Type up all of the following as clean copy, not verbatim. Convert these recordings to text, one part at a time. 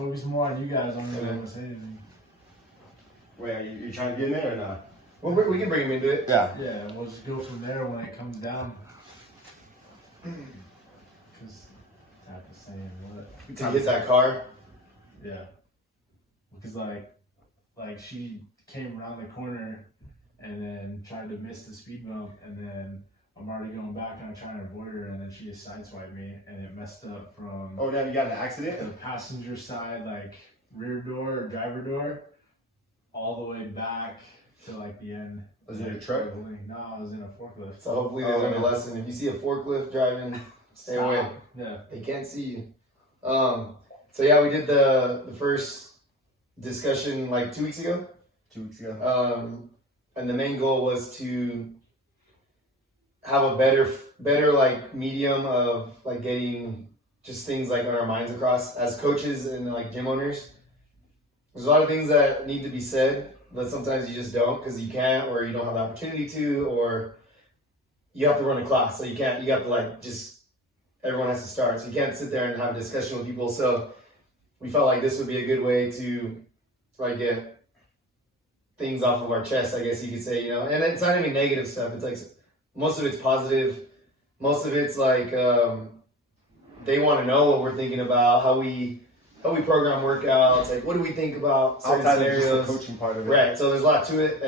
focus more on you guys. I'm not going to say anything. Wait, are you trying to get him in or not? Well, we can bring him into it. Yeah. Yeah, we'll just go from there when it comes down. Because Tap is saying what? To hit that car. Yeah. Because like she came around the corner and then tried to miss the speed bump, and then I'm already going back and I'm trying to avoid her, and then she just sideswiped me, and it messed up from Oh, damn, you got in an accident? the passenger side, like rear door or driver door, all the way back to like the end. Was it a truck? No, I was in a forklift. So hopefully they learn a lesson. If you see a forklift driving, stay away. Yeah. They can't see you. So yeah, we did the first discussion like 2 weeks ago. 2 weeks ago. And the main goal was to have a better like medium of like getting just things like on our minds across as coaches and like gym owners. There's a lot of things that need to be said, but sometimes you just don't because you can't, or you don't have the opportunity to, or you have to run a class, so you have to like just, everyone has to start, so you can't sit there and have a discussion with people. So we felt like this would be a good way to like get things off of our chest, I guess you could say, you know. And it's not even negative stuff. It's like most of it's positive. Most of it's like they want to know what we're thinking about, how we program workouts, like what do we think about certain scenarios. The coaching part of it. Right. So there's a lot to it,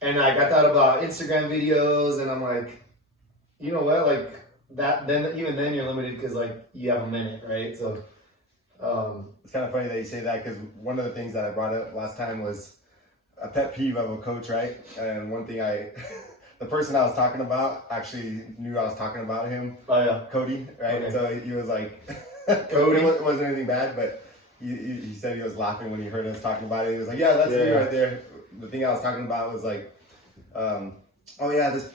and like I thought about Instagram videos, and I'm like, you know what, like that. Then even then you're limited because like you have a minute, right? So. It's kind of funny that you say that because one of the things that I brought up last time was a pet peeve of a coach, right? And one thing the person I was talking about actually knew I was talking about him. Oh yeah, Cody, right? Okay. So he was like, Cody. It wasn't anything bad, but he said he was laughing when he heard us talking about it. He was like, yeah, that's me right there. The thing I was talking about was like, oh yeah, this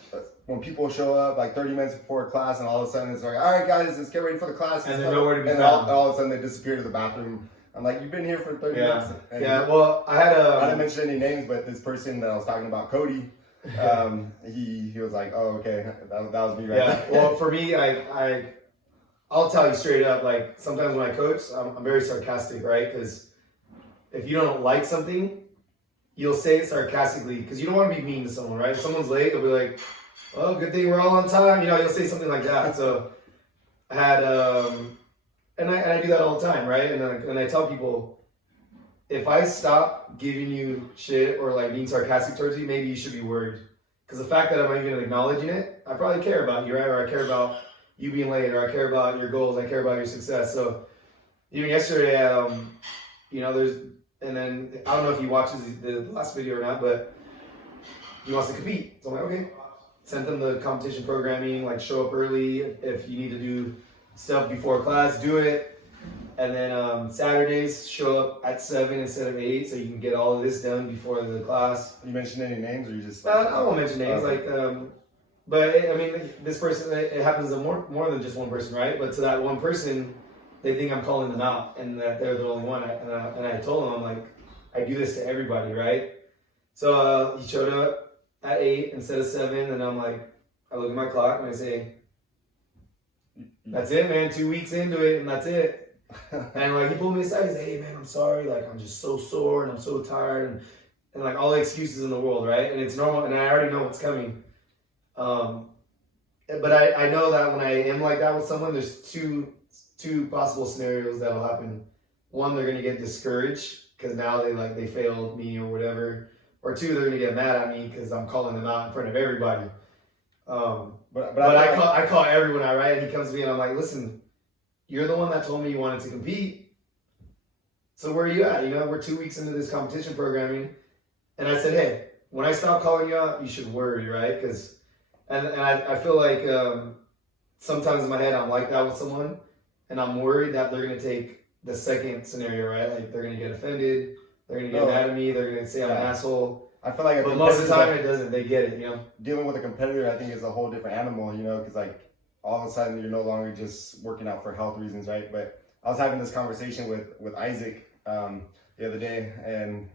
when people show up like 30 minutes before class, and all of a sudden it's like, all right guys, let's get ready for the class. And they're nowhere to be found. All of a sudden they disappear to the bathroom. I'm like, you've been here for 30 minutes. And well, I didn't mention any names, but this person that I was talking about, Cody, he was like, oh, okay, that was me right there. Well, for me, I'll tell you straight up, like sometimes when I coach, I'm very sarcastic, right? Because if you don't like something, you'll say it sarcastically because you don't want to be mean to someone, right? If someone's late, you'll be like, well, good thing we're all on time. You know, you'll say something like that. So I had, and I do that all the time, right? And I tell people, if I stop giving you shit or like being sarcastic towards you, maybe you should be worried. Because the fact that I'm even acknowledging it, I probably care about you, right? Or I care about you being late, or I care about your goals, I care about your success. So even yesterday, you know, and then I don't know if he watches the last video or not, but he wants to compete. So I'm like, okay. Sent them the competition programming, like show up early. If you need to do stuff before class, do it. And then Saturdays, show up at 7 instead of 8, so you can get all of this done before the class. You mentioned any names, or you just? I won't mention names, but I mean, this person, it happens to more than just one person, right? But to that one person, they think I'm calling them out, and that they're the only one. And I told them, I'm like, I do this to everybody, right? So he showed up at 8 instead of 7, and I'm like, I look at my clock and I say, that's it, man, 2 weeks into it, and that's it. And like he pulled me aside, he's like, hey man, I'm sorry, like I'm just so sore and I'm so tired, and like all the excuses in the world, right? And it's normal, and I already know what's coming. But I know that when I am like that with someone, there's two possible scenarios that'll happen. One, they're gonna get discouraged because now they failed me or whatever. Or two, they're gonna get mad at me because I'm calling them out in front of everybody. But I call everyone out, right? And he comes to me and I'm like, listen, you're the one that told me you wanted to compete. So where are you at? You know, we're 2 weeks into this competition programming. And I said, hey, when I stop calling you out, you should worry, right? Because, and I feel like sometimes in my head I'm like that with someone, and I'm worried that they're gonna take the second scenario, right? Like they're gonna get offended, they're gonna get mad at me, they're gonna say I'm an asshole. I feel like, but most of the time it doesn't. They get it, you know. Dealing with a competitor, I think, is a whole different animal, you know, because like all of a sudden you're no longer just working out for health reasons, right? But I was having this conversation with Isaac the other day, and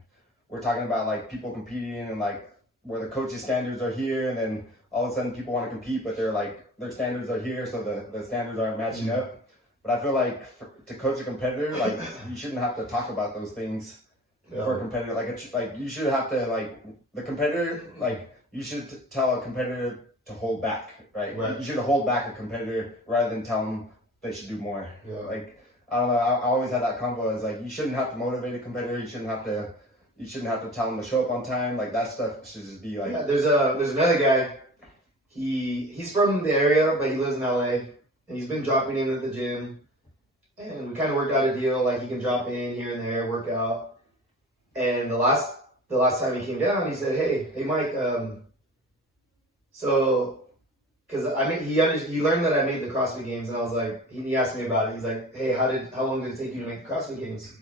we're talking about like people competing and like where the coaches' standards are here, and then all of a sudden people want to compete, but they're like their standards are here, so the standards aren't matching up. But I feel like to coach a competitor, like you shouldn't have to talk about those things for a competitor. Like you should have to like the competitor. Like you should tell a competitor to hold back, right? You should hold back a competitor rather than tell them they should do more. Yeah. Like I don't know. I always had that combo as like you shouldn't have to motivate a competitor. You shouldn't have to tell them to show up on time. Like that stuff should just be like. Yeah, there's another guy. He's from the area, but he lives in LA, and he's been dropping in at the gym. And we kind of worked out a deal like he can drop in here and there, work out. And the last time he came down, he said, "Hey, Mike, so because he learned that I made the CrossFit Games, and I was like, he asked me about it. He's like, hey, how long did it take you to make the CrossFit Games?"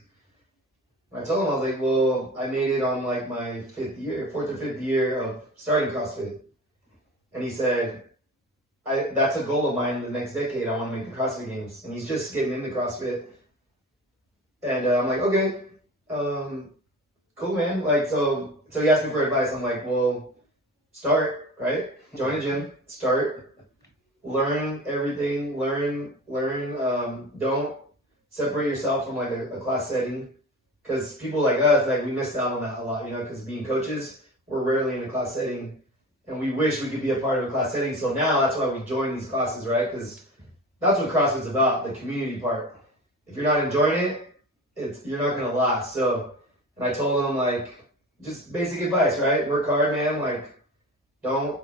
And I told him, I was like, well, I made it on like my fourth or fifth year of starting CrossFit. And he said, that's a goal of mine the next decade. I want to make the CrossFit Games. And he's just getting into CrossFit. And I'm like, okay, cool, man. Like, so he asked me for advice. I'm like, well, start, right? Join a gym, start, learn everything, learn. Don't separate yourself from like a class setting. Because people like us, like we missed out on that a lot, you know, because being coaches, we're rarely in a class setting. And we wish we could be a part of a class setting. So now that's why we join these classes, right? Because that's what CrossFit's about, the community part. If you're not enjoying it, you're not going to last. So, and I told them, like, just basic advice, right? Work hard, man. Like, don't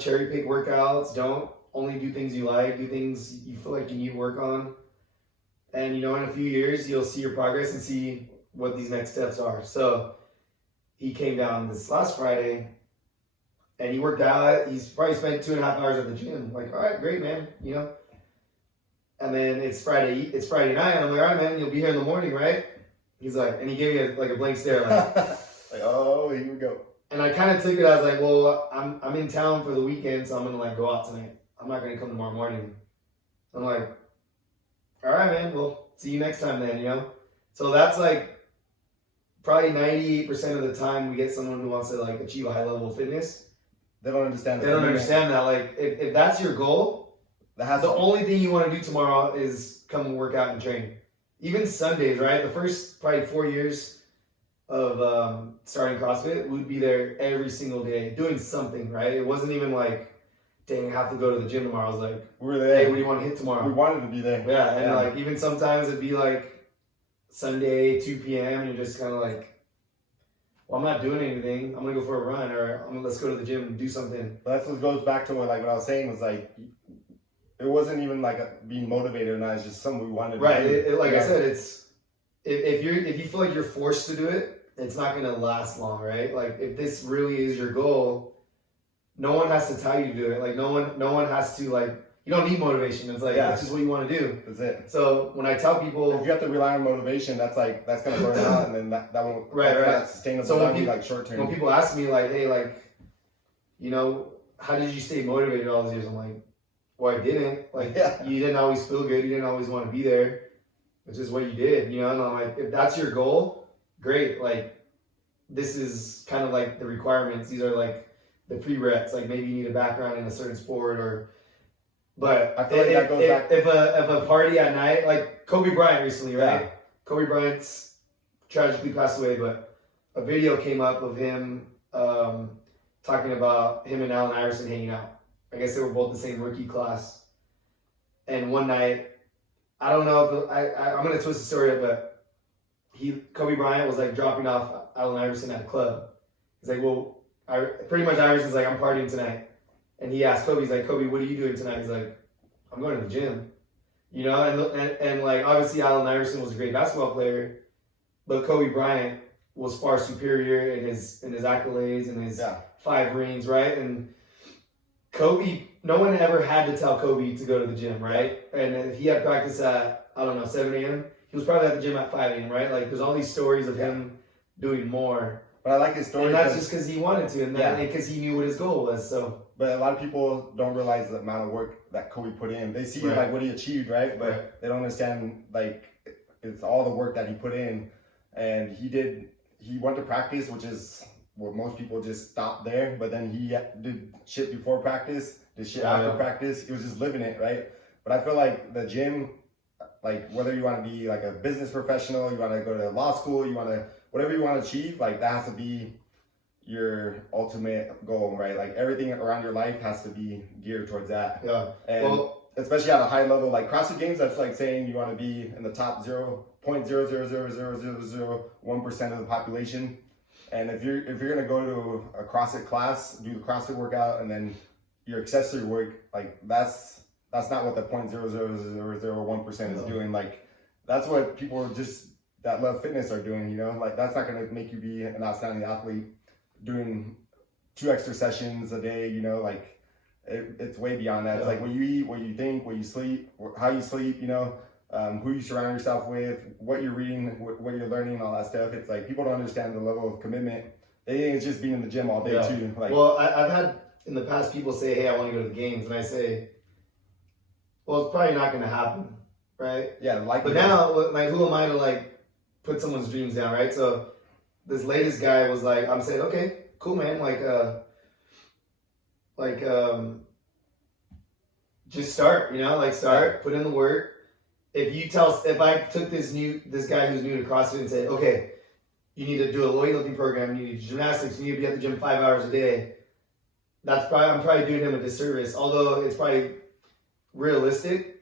cherry pick workouts. Don't only do things you like. Do things you feel like you need to work on. And, you know, in a few years, you'll see your progress and see what these next steps are. So he came down this last Friday. And he worked out. He's probably spent 2.5 hours at the gym. Like, all right, great, man. You know. And then it's Friday night. And I'm like, all right, man. You'll be here in the morning, right? He's like, and he gave me a blank stare, like, like, oh, here we go. And I kind of took it as like, well, I'm in town for the weekend, so I'm gonna like go out tonight. I'm not gonna come tomorrow morning. I'm like, all right, man. Well, see you next time then. You know. So that's like probably 98% of the time we get someone who wants to like achieve a high level of fitness. They don't understand that. They don't understand that. Like, if that's your goal, the only thing you want to do tomorrow is come and work out and train. Even Sundays, right? The first probably 4 years of starting CrossFit, we'd be there every single day doing something, right? It wasn't even like, dang, I have to go to the gym tomorrow. I was like, we were there. Hey, what do you want to hit tomorrow? We wanted to be there. Yeah, and like even sometimes it'd be like Sunday, 2 p.m. and you're just kind of like, well, I'm not doing anything. I'm gonna go for a run, or let's go to the gym and do something. But that's what goes back to what I was saying was like, it wasn't even like being motivated or not. It's just something we wanted to do. Right. Like I said, it's if you feel like you're forced to do it, it's not gonna last long, right? Like if this really is your goal, no one has to tell you to do it. Like no one has to like. You don't need motivation. It's like that's just what you want to do. That's it. So when I tell people, if you have to rely on motivation, that's gonna burn out, and then that won't not sustainable. So when people, like short term. When people ask me like, hey, like, you know, how did you stay motivated all these years? I'm like, well, I didn't. Like, you didn't always feel good. You didn't always want to be there. It's just what you did, you know. And I'm like, if that's your goal, great. Like, this is kind of like the requirements. These are like the prereqs. Like maybe you need a background in a certain sport or. But I feel like that goes back. If a party at night, like Kobe Bryant recently, right? Yeah. Kobe Bryant's tragically passed away, but a video came up of him talking about him and Allen Iverson hanging out. I guess they were both the same rookie class. And one night, I don't know if I'm gonna twist the story up, but Kobe Bryant was like dropping off Allen Iverson at a club. He's like, well, pretty much Iverson's like, I'm partying tonight. And he asked Kobe, he's like, Kobe, what are you doing tonight? He's like, I'm going to the gym. You know, and like obviously Allen Iverson was a great basketball player, but Kobe Bryant was far superior in his accolades and his 5 rings, right? And Kobe, no one ever had to tell Kobe to go to the gym, right? And if he had practice at, I don't know, 7 a.m., he was probably at the gym at 5 a.m., right? Like there's all these stories of him doing more. But I like his story. And that's just because he wanted to, and because he knew what his goal was. So. But a lot of people don't realize the amount of work that Kobe put in. They see like what he achieved, right? But they don't understand like it's all the work that he put in. And he went to practice, which is what most people just stop there. But then he did shit before practice, did shit after practice. He was just living it, right? But I feel like the gym like whether you want to be like a business professional, you want to go to law school, you want to, whatever you want to achieve, like that has to be your ultimate goal, right? Like everything around your life has to be geared towards that. Yeah. And especially at a high level, like CrossFit Games, that's like saying you want to be in the top 0.0000001% of the population. And if you're gonna go to a CrossFit class, do the CrossFit workout, and then your accessory work, like that's not what the 0.00001% is doing. Like that's what people just that love fitness are doing. You know, like that's not gonna make you be an outstanding athlete doing 2 extra sessions a day. You know, like it's way beyond that. It's like what you eat, what you think, what you sleep, how you sleep. You know. Who you surround yourself with, what you're reading, what you're learning, all that stuff. It's like people don't understand the level of commitment. They think it's just being in the gym all day too. Like, well, I've had in the past people say, "Hey, I want to go to the games," and I say, "Well, it's probably not going to happen, right?" Yeah, like. But now, like, who am I to like put someone's dreams down, right? So this latest guy was like, "I'm saying, okay, cool, man. Just start, you know, like start, put in the work." If I took this guy who's new to CrossFit and say, okay, you need to do a weightlifting program, you need gymnastics, you need to be at the gym 5 hours a day, I'm probably doing him a disservice. Although it's probably realistic,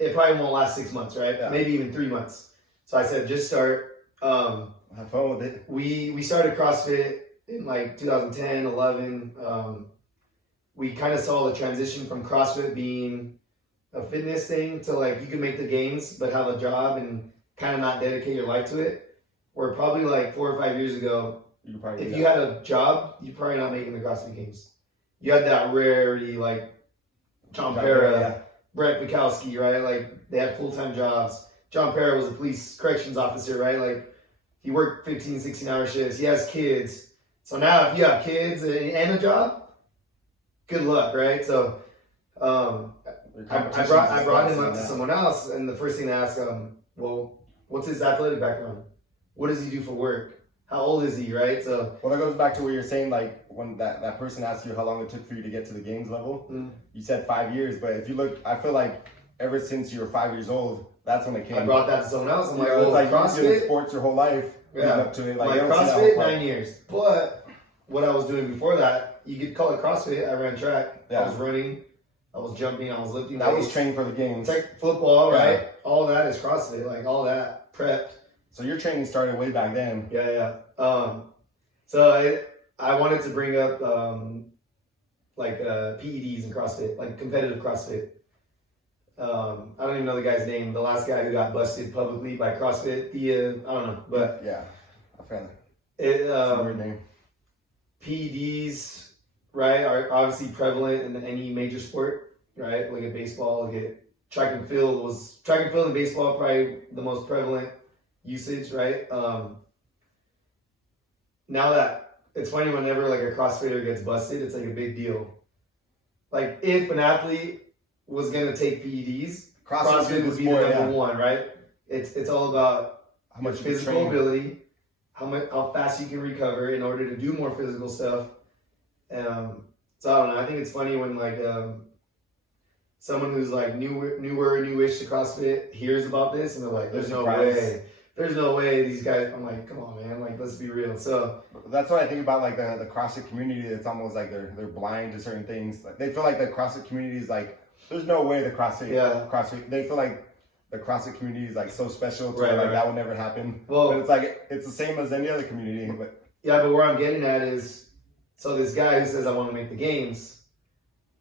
it probably won't last 6 months, right? Yeah. Maybe even 3 months. So I said, just start. Have fun with it. We started CrossFit in like 2010, 11. We kind of saw the transition from CrossFit being a fitness thing to like you can make the games but have a job and kind of not dedicate your life to it. Or probably like 4 or 5 years ago, if you had a job, you're probably not making the CrossFit Games. You had that rarity like John Pera, Brett Bukowski, right? Like they had full-time jobs. John Pera was a police corrections officer, right? Like he worked 15, 16-hour shifts. He has kids. So now if you have kids and a job, good luck, right? So I brought him up to someone else, and the first thing to ask him, well, what's his athletic background? What does he do for work? How old is he, right? So that goes back to what you're saying, like when that person asked you how long it took for you to get to the games level, you said 5 years, but if you look, I feel like ever since you were 5 years old, that's when it came. I brought that to someone else. I'm like, well, like CrossFit, you've been in sports your whole life, up to it. Like CrossFit, 9 years. But what I was doing before that, you could call it CrossFit. I ran track. I was running. I was jumping. I was lifting. That was training for the games. Football, right? All that is CrossFit. Like all that prepped. So your training started way back then. Yeah. So I wanted to bring up PEDs in CrossFit, like competitive CrossFit. I don't even know the guy's name. The last guy who got busted publicly by CrossFit, I don't know, but yeah, I found it. It's a weird name. PEDs, right, are obviously prevalent in any major sport, right? Look at baseball. Look at track and field and baseball probably the most prevalent usage, right? Now that it's funny whenever like a CrossFitter gets busted, it's like a big deal. Like if an athlete was gonna take PEDs, CrossFit would be the number one, right? It's all about how much physical ability, how fast you can recover in order to do more physical stuff. So I don't know. I think it's funny when like someone who's like newish to CrossFit hears about this and they're like, "There's no way these guys." I'm like, "Come on, man! Like, let's be real." So that's what I think about like the CrossFit community. It's almost like they're blind to certain things. Like they feel like the CrossFit community is like, there's no way the CrossFit. They feel like the CrossFit community is like so special to that would never happen. Well, but it's like it's the same as any other community. But but where I'm getting at is, so this guy who says I want to make the games,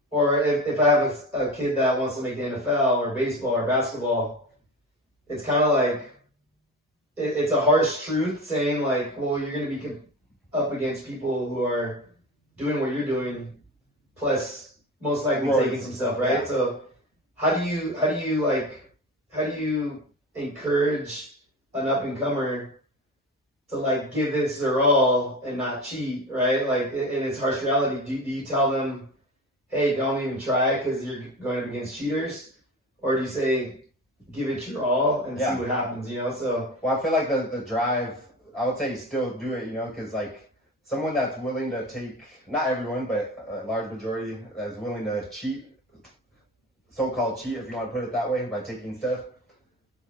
or if I have a kid that wants to make the NFL or baseball or basketball, it's kind of like it's a harsh truth saying like, well, you're going to be up against people who are doing what you're doing, plus most likely taking some stuff, right? Yeah. So how do you encourage an up and comer to like give this their all and not cheat, right? Like in its harsh reality, do you tell them, hey, don't even try because you're going up against cheaters, or do you say give it your all and see what happens? You know, so well, I feel like the drive, I would say still do it, you know, because like someone that's willing to take, not everyone, but a large majority that's willing to cheat so-called cheat, if you want to put it that way, by taking stuff,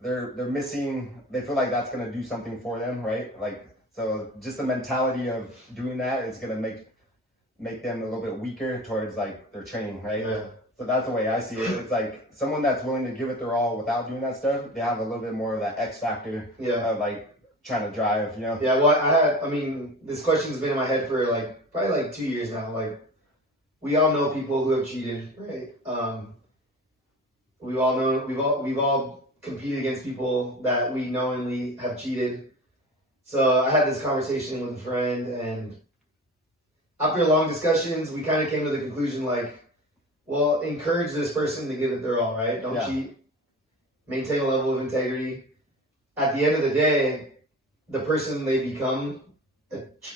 they're missing. They feel like that's gonna do something for them, right? Like, so just the mentality of doing that is gonna make them a little bit weaker towards like their training, right? Yeah. So that's the way I see it. It's like someone that's willing to give it their all without doing that stuff, they have a little bit more of that X factor of like trying to drive, you know? Yeah, well, I mean, this question's been in my head for like probably like 2 years now. Like, we all know people who have cheated, right? We've all competed against people that we knowingly have cheated. So I had this conversation with a friend, and after long discussions, we kind of came to the conclusion like, well, encourage this person to give it their all, right? Don't cheat. Maintain a level of integrity. At the end of the day, the person they become,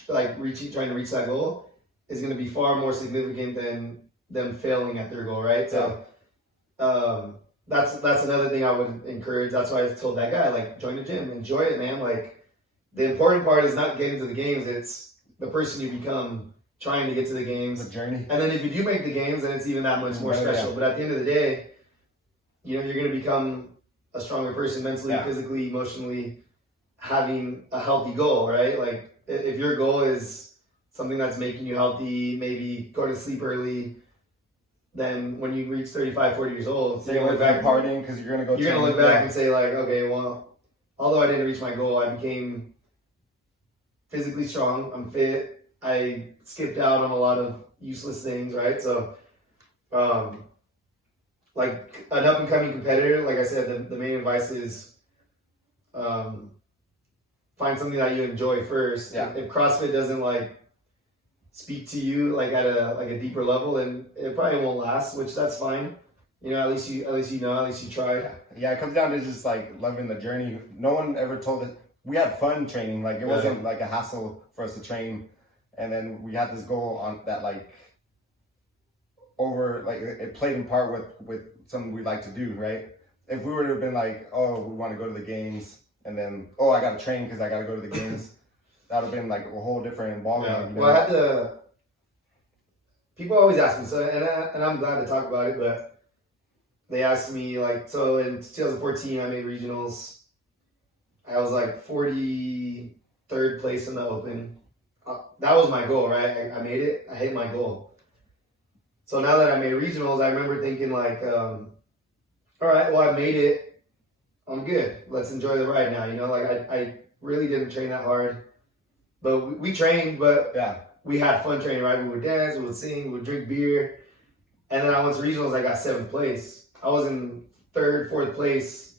like trying to reach that goal, is going to be far more significant than them failing at their goal, right? So that's another thing I would encourage. That's why I told that guy, like, join the gym, enjoy it, man. Like, the important part is not getting to the games; it's the person you become trying to get to the games. The journey. And then if you do make the games, then it's even that much more special. But at the end of the day, you know, you're going to become a stronger person mentally, physically, emotionally, having a healthy goal, right? Like, if your goal is something that's making you healthy, maybe go to sleep early, then when you reach 35, 40 years old, you're going to look back partying because you're going to go. You're going to look back and say like, okay, well, although I didn't reach my goal, I became physically strong. I'm fit. I skipped out on a lot of useless things, right? So, like an up and coming competitor, like I said, the main advice is find something that you enjoy first. Yeah. If CrossFit doesn't like speak to you like at a deeper level, then it probably won't last, which that's fine. You know, at least you tried. Yeah, it comes down to just like loving the journey. No one ever told us we had fun training. Like, it wasn't like a hassle for us to train. And then we had this goal on that, like, it played in part with something we like to do, right? If we would have been like, oh, we want to go to the games, and then, oh, I got to train because I got to go to the games, that would have been like a whole different ballgame. Yeah. You know? Well, people always ask me, so, and I'm glad to talk about it, but they asked me, like, so in 2014, I made regionals. I was like 43rd place in the open. That was my goal, right? I made it. I hit my goal. So now that I made regionals, I remember thinking like, all right, well, I made it. I'm good. Let's enjoy the ride now. You know, like I really didn't train that hard, but we trained, but we had fun training, right? We would dance, we would sing, we would drink beer. And then I went to regionals, I got 7th place. I was in 3rd, 4th place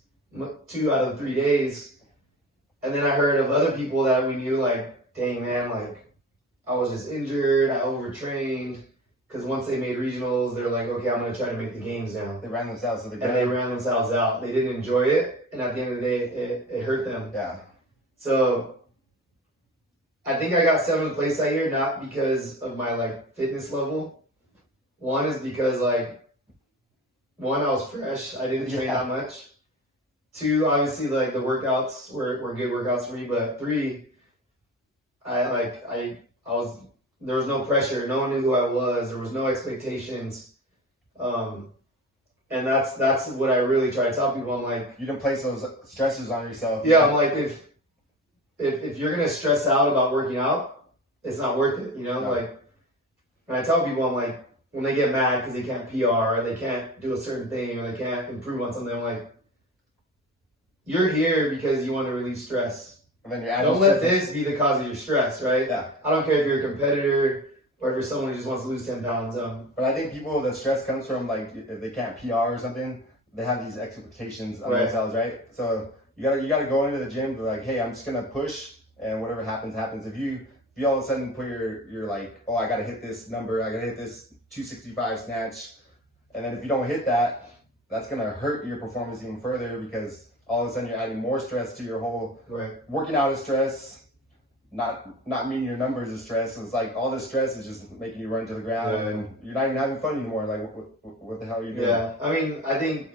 2 out of the 3 days. And then I heard of other people that we knew, like, dang, man, like, I was just injured, I overtrained, because once they made regionals, they're like, okay, I'm going to try to make the games now. They ran themselves to the ground. And they ran themselves out. They didn't enjoy it, and at the end of the day, it hurt them. Yeah. So, I think I got 7th place that year, not because of my, like, fitness level. One is because, like, I was fresh. I didn't train that much. 2, obviously, like, the workouts were good workouts for me, but 3, there was no pressure. No one knew who I was. There was no expectations. And that's what I really try to tell people. I'm like, you didn't place those stressors on yourself. Yeah, I'm like, if you're gonna stress out about working out, it's not worth it. You know, like, when I tell people, I'm like, when they get mad because they can't PR or they can't do a certain thing or they can't improve on something, I'm like, you're here because you want to relieve stress. And then don't let this be the cause of your stress, right? Yeah. I don't care if you're a competitor or if you're someone who just wants to lose 10 pounds. But I think people, the stress comes from, like, if they can't PR or something, they have these expectations on themselves, right? So you gotta go into the gym to like, hey, I'm just gonna push, and whatever happens, happens. If you all of a sudden put you're like, oh, I gotta hit this number, I gotta hit this 265 snatch, and then if you don't hit that, that's gonna hurt your performance even further, because all of a sudden you're adding more stress to your whole working out is stress, not meeting your numbers is stress. So it's like all this stress is just making you run to the ground, and you're not even having fun anymore. Like, what the hell are you doing? Yeah, I mean, I think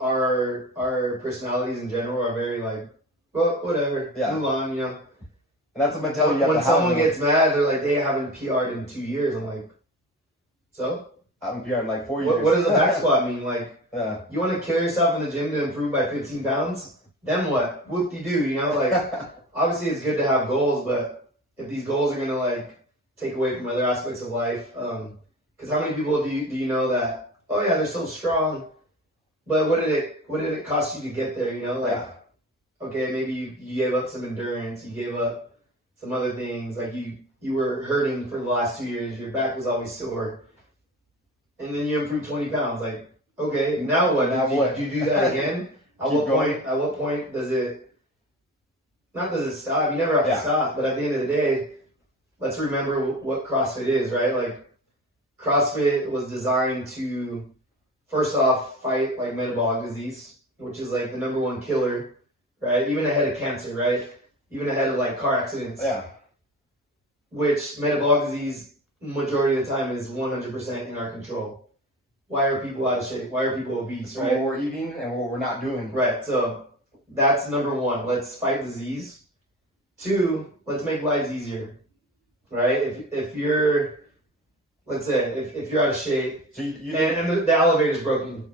our personalities in general are very like, well, whatever, move on, you know. And that's the mentality. When someone gets mad, they're like, they haven't PR'd in 2 years. I'm like, so I'm here in like 4 years. What does a back squat mean? Like, Yeah. you want to kill yourself in the gym to improve by 15 pounds? Then what? Whoop-de-doo, you know? Like, obviously it's good to have goals, but if these goals are going to, like, take away from other aspects of life, because how many people do you know that, oh yeah, they're so strong, but what did it cost you to get there, you know? Like, okay, maybe you gave up some endurance, you gave up some other things, like you were hurting for the last 2 years, your back was always sore, and then you improved 20 pounds. Like, okay, now what? Do you do that again? At what point does it stop? You never have to stop, but at the end of the day, let's remember what CrossFit is, right? Like, CrossFit was designed to, first off, fight like metabolic disease, which is like the number one killer, right? Even ahead of cancer, right? Even ahead of like car accidents. Yeah. Which metabolic disease, majority of the time, is 100% in our control. Why are people out of shape? Why are people obese, right? What we're eating and what we're not doing. Right, so that's number one. Let's fight disease. 2, let's make lives easier, right? If you're, let's say, if you're out of shape, so and the elevator's broken,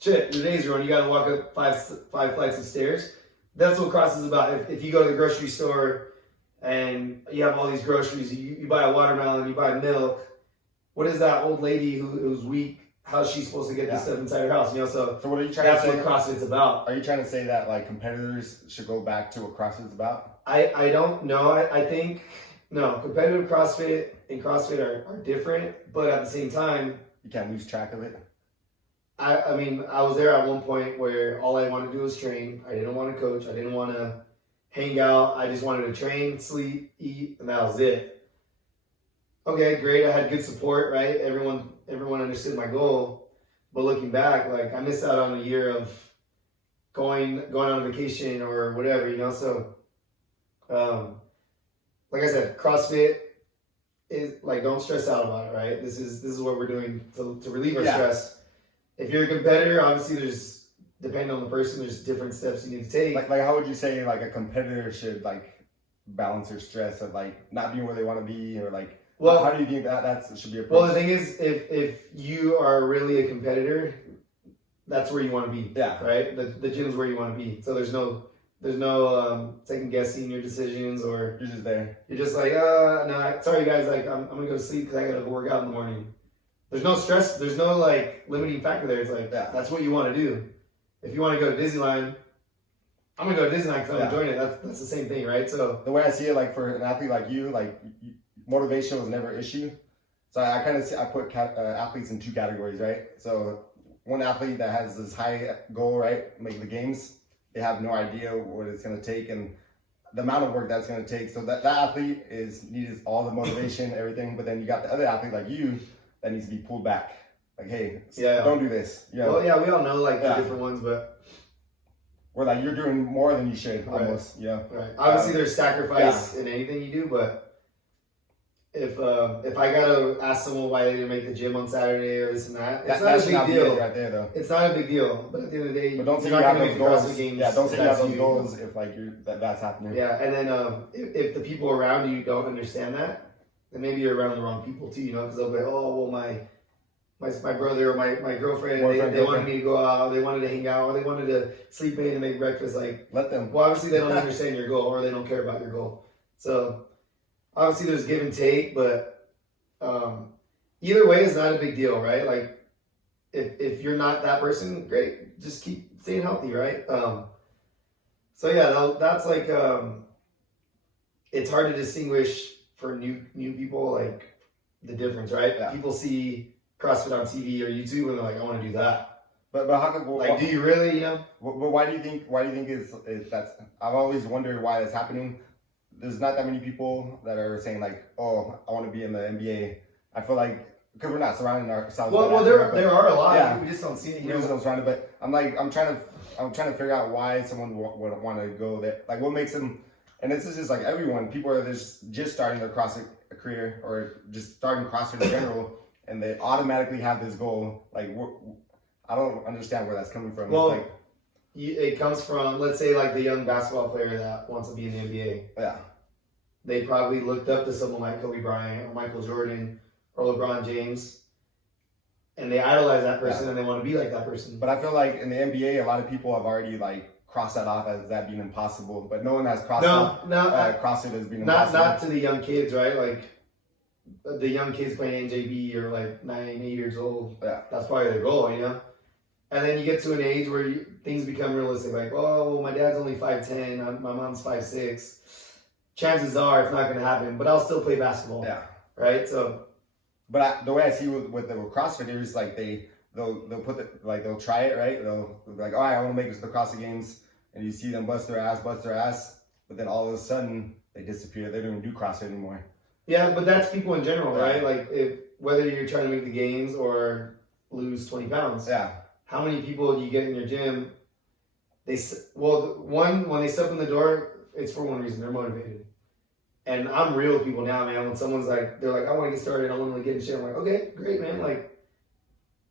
shit, your day's ruined, you gotta walk up five flights of stairs. That's what CrossFit is about. If you go to the grocery store and you have all these groceries, you buy a watermelon, you buy milk, what is that old lady who's weak, how's she supposed to get this stuff inside her house, you know? So what are you trying to say? That's what CrossFit's about. Are you trying to say that like competitors should go back to what CrossFit's about? I don't know. I think, no, competitive CrossFit and CrossFit are different, but at the same time, You can't lose track of it. I mean, I was there at one point where all I wanted to do was train. I didn't want to coach. I didn't want to hang out. I just wanted to train, sleep, eat, and that was it. Okay, great. I had good support, right? Everyone understood my goal. But looking back, like, I missed out on a year of going on vacation or whatever, you know? So, like I said, CrossFit is like, don't stress out about it, right? This is what we're doing to relieve our stress. If you're a competitor, obviously there's, depending on the person, there's different steps you need to take. Like how would you say like a competitor should like balance their stress of like not being where they want to be, or like, well, how do you think that should be approached? Well, the thing is, if you are really a competitor, that's where you want to be. Yeah. Right? The gym's where you want to be. So there's no second guessing your decisions, or you're just there. You're just like, no, sorry guys, like I'm gonna go to sleep because I gotta work out in the morning. There's no stress, there's no like limiting factor there. It's like, that's what you want to do. If you want to go to Disneyland, I'm gonna go to Disneyland because I'm enjoying it. That's the same thing, right? So the way I see it, like for an athlete like you, like motivation was never an issue. So I put athletes in 2 categories, right? So one athlete that has this high goal, right, make the games, they have no idea what it's going to take and the amount of work that's going to take. So that athlete needs all the motivation, everything. But then you got the other athlete like you that needs to be pulled back. Like, hey, don't do this. You know? Well, yeah, we all know like the different ones, but or like you're doing more than you should, almost. Yeah. Right. Obviously, there's sacrifice in anything you do, but if I gotta ask someone why they didn't make the gym on Saturday or this and that, it's not a big deal. Right there, though. It's not a big deal. But at the end of the day, but don't say you're you not have gonna those make the goals. CrossFit Games. Yeah, don't say you have those goals if like that's happening. Yeah, and then if the people around you don't understand that, then maybe you're around the wrong people too. You know, because they'll be like, oh well, my brother or my girlfriend, they wanted me to go out, they wanted to hang out, or they wanted to sleep in and make breakfast. Like, let them. Well, obviously they don't understand your goal, or they don't care about your goal. So obviously there's give and take, but either way is not a big deal, right? Like if you're not that person, great, just keep staying healthy, right? So yeah, that's like it's hard to distinguish for new people, like the difference, right? Yeah. People see CrossFit on TV or YouTube and they're like, I want to do that. But how come, like, do you really, you know? But why do you think it's that's? I've always wondered why that's happening. There's not that many people that are saying like, oh, I want to be in the NBA. I feel like because we're not surrounding ourselves. Well, there are a lot. Yeah, we just don't see it. We just don't surround it. But I'm trying to figure out why someone would want to go there. Like, what makes them? And this is just like everyone. People are just starting their CrossFit career or just starting CrossFit in general, and they automatically have this goal. Like, I don't understand where that's coming from. Well, like, it comes from, let's say, like the young basketball player that wants to be in the NBA. Yeah. They probably looked up to someone like Kobe Bryant or Michael Jordan or LeBron James. and they idolize that person and they want to be like that person. But I feel like in the NBA, a lot of people have already like crossed that off as that being impossible, but no one has crossed CrossFit as being impossible. Not to the young kids, right? Like the young kids playing NJB are like 9, 8 years old. Yeah. That's probably their goal, you know? And then you get to an age where things become realistic. Like, oh, well, my dad's only 5'10", my mom's 5'6". Chances are it's not going to happen, but I'll still play basketball. Yeah. Right? So. But the way I see with CrossFit is like they'll put they'll try it, right? They'll be like, all right, I want to make it to the CrossFit Games. And you see them bust their ass. But then all of a sudden they disappear. They don't even do CrossFit anymore. Yeah, but that's people in general, right? Like whether you're trying to make the games or lose 20 pounds. Yeah. How many people you get in your gym? When they step in the door, it's for one reason. They're motivated. And I'm real with people now, man. When someone's like, they're like, I want to get started. I want to get in shape. I'm like, okay, great, man. Like,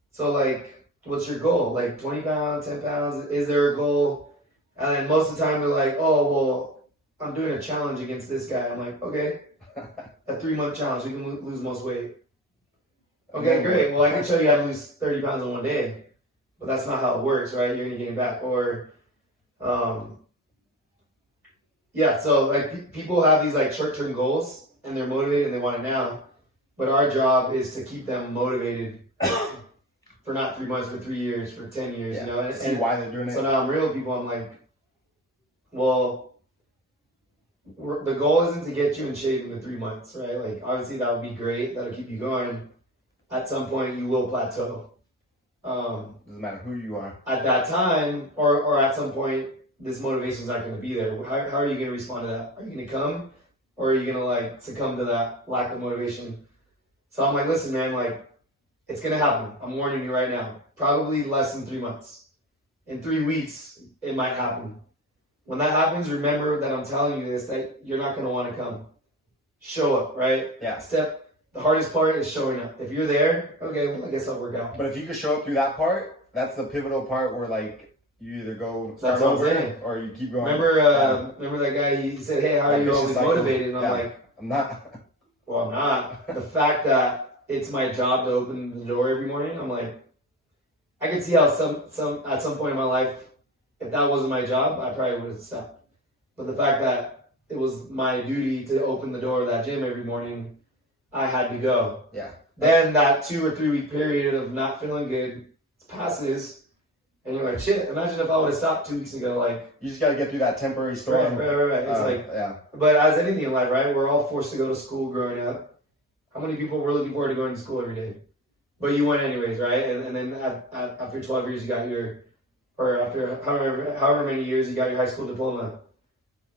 so like, what's your goal? Like 20 pounds, 10 pounds? Is there a goal? And then most of the time they're like, oh, well, I'm doing a challenge against this guy. I'm like, okay, a 3-month challenge. You can lose most weight. Okay, great. Well, I can show you how to lose 30 pounds in one day. But that's not how it works, right? You're going to gain back. Or, yeah, so like people have these like short-term goals and they're motivated and they want it now. But our job is to keep them motivated for not 3 months, for 3 years, for 10 years, you know? And see why they're doing it. So now I'm real with people. I'm like, well, the goal isn't to get you in shape in the 3 months, right? Like, obviously that would be great. That'll keep you going. At some point, you will plateau. Doesn't matter who you are. At that time, or at some point, this motivation is not going to be there. How are you going to respond to that? Are you going to come, or are you going to like succumb to that lack of motivation? So I'm like, listen, man, like it's going to happen. I'm warning you right now. Probably less than 3 months. In 3 weeks, it might happen. When that happens, remember that I'm telling you this, that you're not going to want to come. Show up, right? Yeah. The hardest part is showing up. If you're there, okay, well, I guess I'll work out. But if you can show up through that part, that's the pivotal part where like you either go start over or you keep going. Remember that guy? He said, "Hey, how are you always motivated?" And I'm like, "I'm not." Well, I'm not. The fact that it's my job to open the door every morning, I'm like, I can see how some at some point in my life, if that wasn't my job, I probably would have stopped. But the fact that it was my duty to open the door of that gym every morning, I had to go. Yeah. Then that 2 or 3 week period of not feeling good passes, and you're like, shit, imagine if I would have stopped 2 weeks ago. Like, you just got to get through that temporary storm. Right. It's yeah. But as anything in life, right? We're all forced to go to school growing up. How many people were looking forward to going to school every day? But you went anyways, right? And then after 12 years, you got after however many years, you got your high school diploma.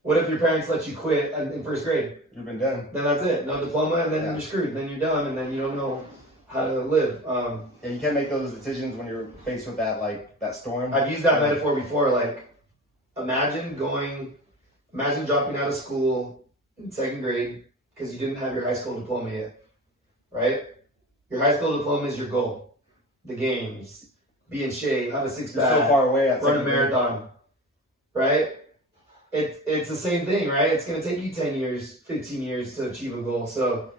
What if your parents let you quit in first grade? You've been done. Then that's it. No diploma, and then you're screwed. Then you're done, and then you don't know how to live. Yeah, you can't make those decisions when you're faced with that storm. I've used that metaphor before. Like, imagine dropping out of school in 2nd grade because you didn't have your high school diploma yet, right? Your high school diploma is your goal. The games, be in shape, have a 6-pack, so far away, run a marathon, right? It's the same thing, right? It's going to take you 10 years, 15 years to achieve a goal. So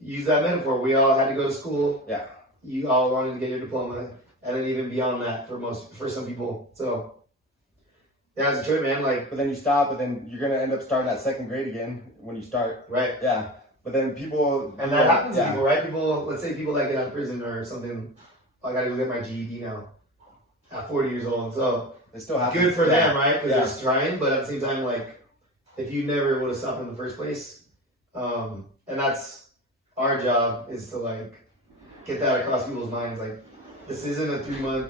use that metaphor. We all had to go to school. Yeah. You all wanted to get your diploma. And then even beyond that for some people. So yeah, it's a trip, man. Like, but then you stop, but then you're going to end up starting at 2nd grade again when you start. Right. Yeah. But then people... And that happens to people, right? Let's say people that get out of prison or something. I got to go get my GED now at 40 years old. So... It still happens. Good for them, right? Because they're trying, but at the same time, like, if you never would have stopped in the first place, and that's our job, is to like get that across people's minds. Like, this isn't a 3-month,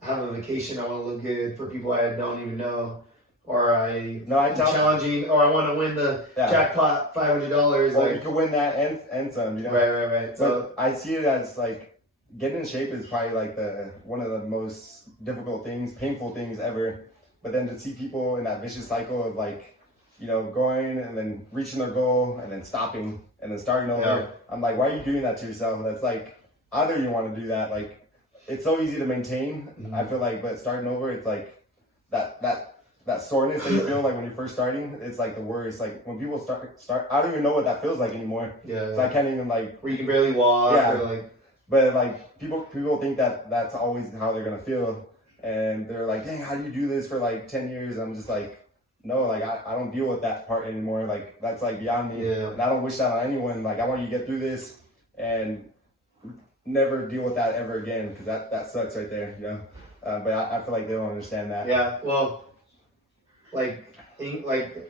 I have a vacation, I want to look good for people I don't even know, or I'm challenging, or I want to win the jackpot $500. Well, you can win that and some, you know? Right. So I see it as like, getting in shape is probably like one of the most difficult things, painful things ever. But then to see people in that vicious cycle of like, you know, going and then reaching their goal and then stopping and then starting over. Yeah. I'm like, why are you doing that to yourself? That's like, either you want to do that. Like, it's so easy to maintain. Mm-hmm. I feel like, but starting over, it's like that soreness that you feel like when you're first starting, it's like the worst. Like when people start, I don't even know what that feels like anymore. Yeah. So I can't even like. Where you can barely walk. Yeah. Or like. But like people think that that's always how they're gonna feel, and they're like, dang, how do you do this for like 10 years? I'm just like, no, like I don't deal with that part anymore. Like that's like beyond me, and I don't wish that on anyone. Like I want you to get through this and never deal with that ever again, because that sucks right there, you know. But I feel like they don't understand that. Yeah, well, like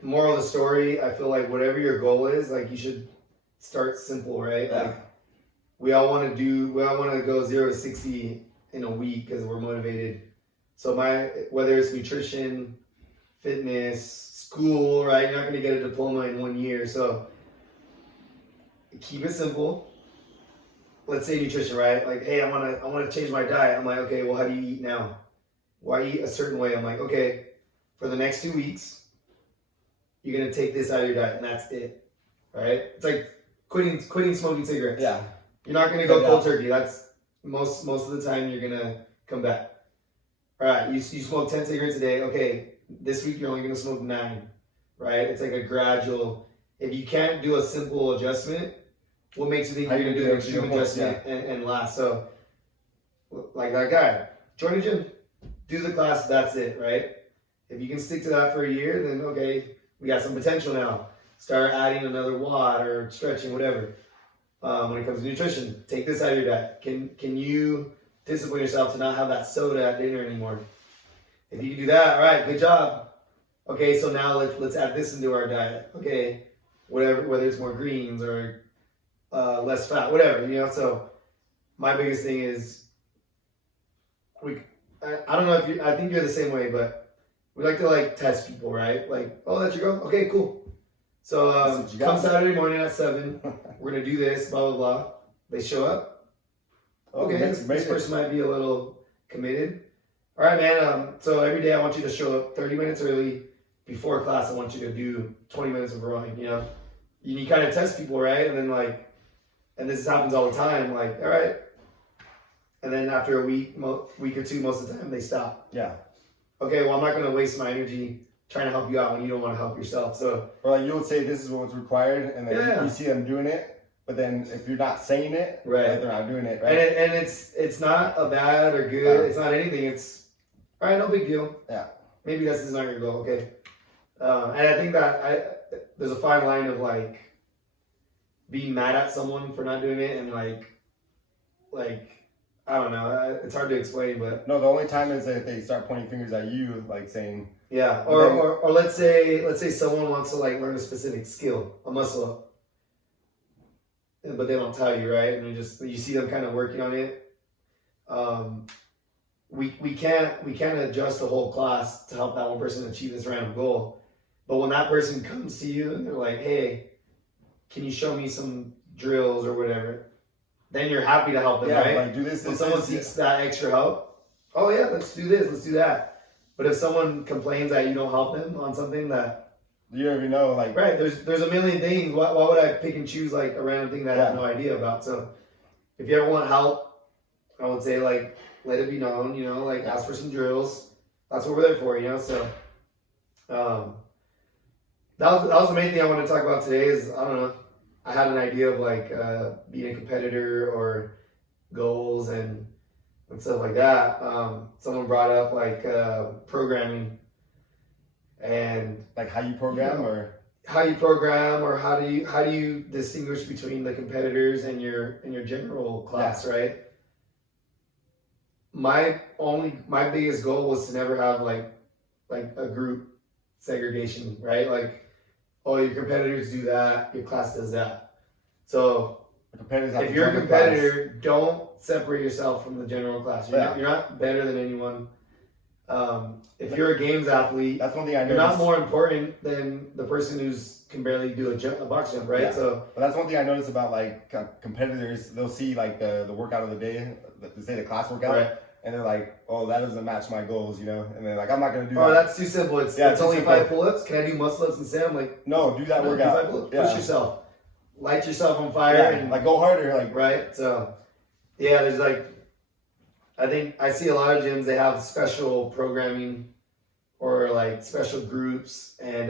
moral of the story, I feel like whatever your goal is, like you should start simple, right? Yeah. Like we all want to go 0 to 60 in a week because we're motivated. So whether it's nutrition, fitness, school, right? You're not going to get a diploma in 1 year. So keep it simple. Let's say nutrition, right? Like, hey, I want to change my diet. I'm like, okay, well, how do you eat now? Well, I eat a certain way. I'm like, okay, for the next 2 weeks, you're going to take this out of your diet, and that's it, right? It's like quitting smoking cigarettes. Yeah. You're not going to go cold turkey. That's most of the time you're going to come back. All right, you smoke 10 cigarettes a day. Okay, this week you're only going to smoke 9, right? It's like a gradual. If you can't do a simple adjustment, what makes you think you're going to do an extreme adjustment and last? So, like that guy, join a gym, do the class, that's it, right? If you can stick to that for a year, then okay, we got some potential now. Start adding another watt or stretching, whatever. When it comes to nutrition, take this out of your diet. Can you discipline yourself to not have that soda at dinner anymore? If you can do that, all right, good job. Okay, so now let's add this into our diet. Okay, whether it's more greens or less fat, whatever, you know. So my biggest thing is I don't know if I think you're the same way, but we like to like test people, right? Like, oh, that's your goal? Okay, cool. So come Saturday morning at 7, we're gonna do this, blah blah blah. They show up. Okay, this person might be a little committed. All right, man. So every day I want you to show up 30 minutes early before class. I want you to do 20 minutes of rowing. You know, you kind of test people, right? And then and this happens all the time. Like, all right, and then after a week or two, most of the time they stop. Yeah. Okay, well, I'm not going to waste my energy trying to help you out when you don't want to help yourself. So, or like you would say this is what's required, and then you see them doing it. But then if you're not saying it, right, like they're not doing it, right? And it's not a bad or good. It's not anything. It's all right, no big deal. Yeah. Maybe this is not your goal. Okay. And I think that there's a fine line of like being mad at someone for not doing it and like I don't know. It's hard to explain, but no. The only time is that they start pointing fingers at you, like saying, yeah. Or let's say someone wants to like learn a specific skill, a muscle up. But they don't tell you, right? And you see them kind of working on it. We can't adjust the whole class to help that one person achieve this random goal. But when that person comes to you and they're like, "Hey, can you show me some drills or whatever?" Then you're happy to help them, right? Like do this. When someone seeks that extra help, oh yeah, let's do this, let's do that. But if someone complains that you don't help them on something that you already know, like right, there's a million things. Why would I pick and choose like a random thing that I have no idea about? So if you ever want help, I would say like let it be known, you know, like ask for some drills. That's what we're there for, you know. So that was the main thing I wanted to talk about today. Is I don't know, I had an idea of like being a competitor or goals and stuff like that. Someone brought up like programming. And like how you program, or how do you distinguish between the competitors and your general class, right? My biggest goal was to never have like a group segregation, right? Like, oh, your competitors do that, your class does that. So if you're a competitor, don't separate yourself from the general class. You're not better than anyone. If you're a games athlete, that's one thing I noticed. You're not more important than the person who's can barely do a box jump, right? Yeah. So, but that's one thing I noticed about like competitors. They'll see like the workout of the day, say the class workout, right, and they're like, "Oh, that doesn't match my goals," you know. And they're like, "I'm not gonna do that." Oh, that's too simple. It's only 5 pull-ups. Can I do muscle ups instead? I'm like, no, do that workout. Do 5 pull-ups. Push yourself, light yourself on fire, and like go harder, like right. So, yeah, there's like. I think I see a lot of gyms, they have special programming or like special groups, and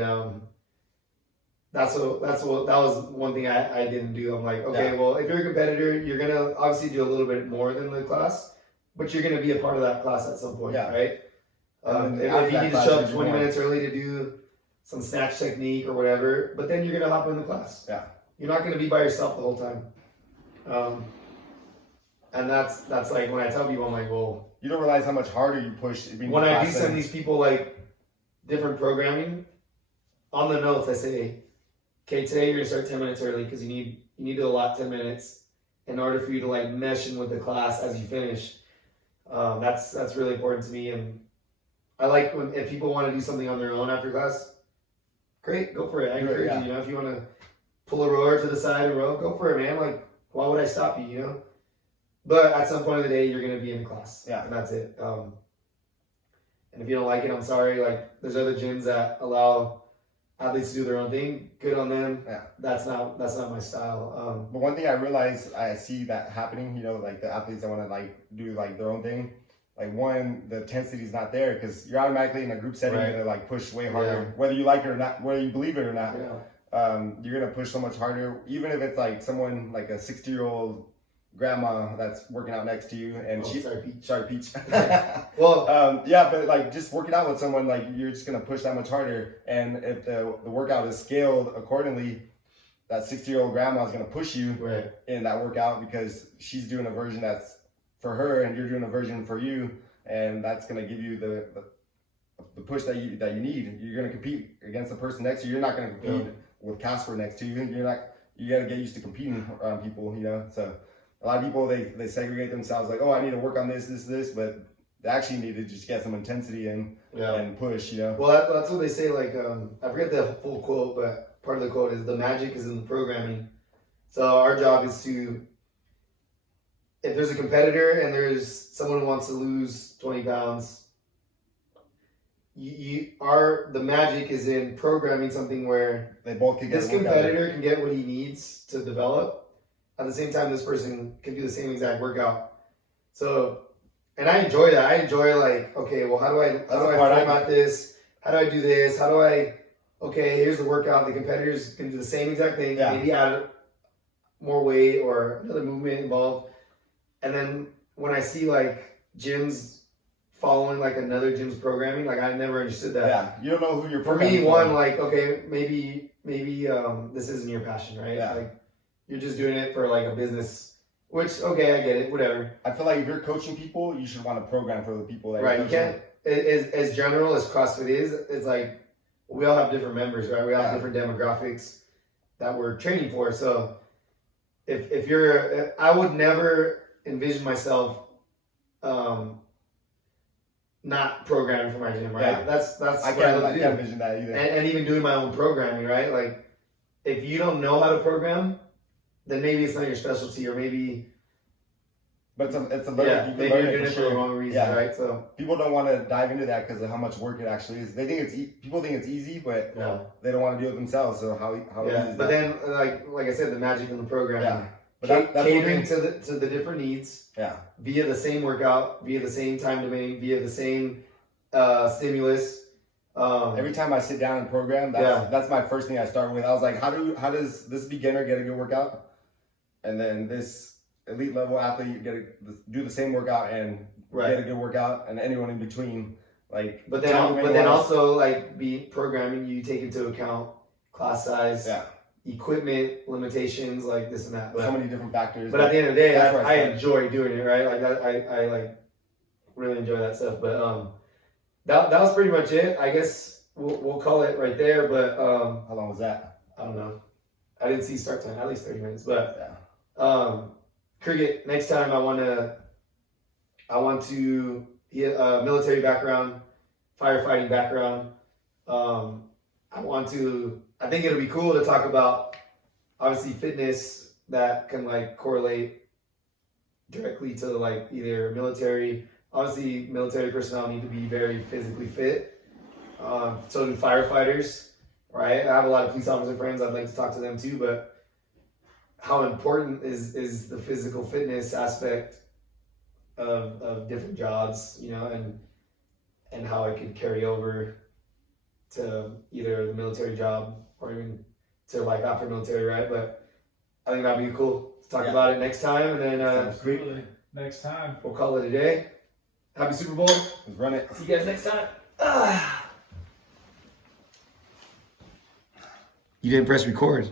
that was one thing I didn't do. I'm like, okay, well, if you're a competitor, you're gonna obviously do a little bit more than the class, but you're gonna be a part of that class at some point, right? If you need to show up 20 minutes early to do some snatch technique or whatever, but then you're gonna hop in the class. Yeah. You're not gonna be by yourself the whole time. And that's like when I tell people, I'm like, well, you don't realize how much harder you push. When I do send these people like different on the notes, I say, okay, today you're gonna start 10 minutes early because you need to allot 10 minutes in order for you to like mesh in with the class as you finish. That's really important to me, and I like if people want to do something on their own after class. Great, go for it. I encourage you. You know, if you want to pull a rower to the side and row, go for it, man. Like, why would I stop you? You know. But at some point of the day, you're gonna be in class. Yeah. And that's it. And if you don't like it, I'm sorry. Like, there's other gyms that allow athletes to do their own thing. Good on them. Yeah. That's not my style. But one thing I realize, I see that happening, you know, like the athletes that want to like do like their own thing. Like one, the intensity is not there because you're automatically in a group setting, you're gonna like push way harder, whether you like it or not, whether you believe it or not. Yeah. You're gonna push so much harder, even if it's like someone like a 60-year-old grandma that's working out next to you, and sorry, Peach. Well, yeah, but like just working out with someone, like you're just gonna push that much harder, and if the workout is scaled accordingly, that 60-year-old grandma is gonna push you in that workout because she's doing a version that's for her, and you're doing a version for you, and that's gonna give you the push that you need. You're gonna compete against the person next to you. You're not gonna compete with Casper next to you. You gotta get used to competing around people, you know. So a lot of people they segregate themselves like, oh, I need to work on this, but they actually need to just get some intensity in and push, you know. Well, that's what they say. Like, I forget the full quote, but part of the quote is the magic is in the programming. So our job is to, if there's a competitor and there's someone who wants to lose 20 pounds, the magic is in programming something where they both can get this competitor can get what he needs to develop. At the same time, this person can do the same exact workout. So, and I enjoy that. I enjoy like, okay, well, how do I format this? How do I do this? Okay, here's the workout. The competitors can do the same exact thing. Maybe add more weight or another movement involved. And then when I see like gyms following like another gym's programming, like I never understood that. Yeah, you don't know who you're for me. Like, okay, maybe this isn't your passion, right? Yeah. Like you're just doing it for like a business, which okay, I get it, whatever. I feel like if you're coaching people, you should want to program for the people that right. You can't as general as CrossFit is. It's like we all have different members, right? We all have different demographics that we're training for. So if you're, I would never envision myself not programming for my gym, right? Yeah. That's I can't envision that either. And even doing my own programming, right? Like if you don't know how to program, then maybe it's not your specialty, or maybe. But it's a learning. Maybe you're doing it for the wrong reason, right? So people don't want to dive into that because of how much work it actually is. They think people think it's easy, but they don't want to do it themselves. So how easy is but that? then like I said, the magic in the programming. Yeah. But that's catering to the different needs. Yeah. Via the same workout, via the same time domain, via the same stimulus. Every time I sit down and program, that's my first thing I start with. I was like, how does this beginner get a good workout? And then this elite level athlete do the same workout and get a good workout, and anyone in between. Like, but then also like programming, you take into account class size, equipment limitations, like this and that. So many different factors. But at the end of the day, I enjoy doing it, right? Like that, I like really enjoy that stuff. But that was pretty much it. I guess we'll call it right there. But how long was that? I don't know. I didn't see start time. At least 30 minutes. But cricket. Next time, I want to military background, firefighting background. I think it'll be cool to talk about obviously fitness that can like correlate directly to like either military. Obviously, military personnel need to be very physically fit. So do firefighters, right? I have a lot of police officer friends. I'd like to talk to them too. But how important is the physical fitness aspect of different jobs, you know, and how it could carry over to either the military job or even to life after military, right? But I think that'd be cool to talk Yeah. about it next time, and then Absolutely. Next time. we'll call it a day. Happy Super Bowl. Let's run it. See you guys next time. You didn't press record.